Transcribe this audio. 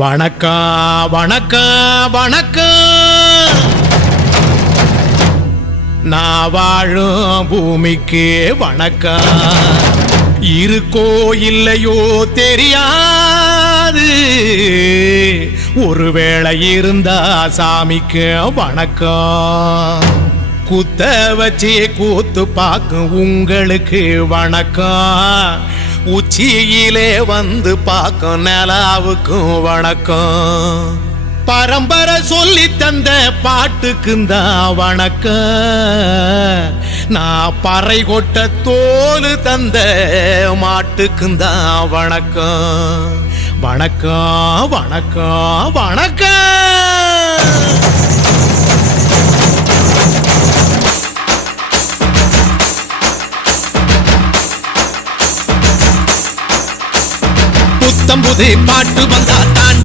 வணக்கம் வணக்கம் வணக்கம். நான் வாழும் பூமிக்கு வணக்கம். இருக்கோ இல்லையோ தெரியாது, ஒருவேளை இருந்தா சாமிக்கு வணக்கம். குத்த வச்சு கூத்து பார்க்கும் உங்களுக்கு வணக்கம். உச்சியிலே வந்து பார்க்கும் நிலாவுக்கும் வணக்கம். பரம்பரை சொல்லி தந்த பாட்டுக்குந்தான் வணக்கம். நான் பறை கொட்ட தோல் தந்த மாட்டுக்குந்தான் வணக்கம். வணக்கம் வணக்கம் வணக்கம். புத்தம்புது பாட்டு வந்தா தான்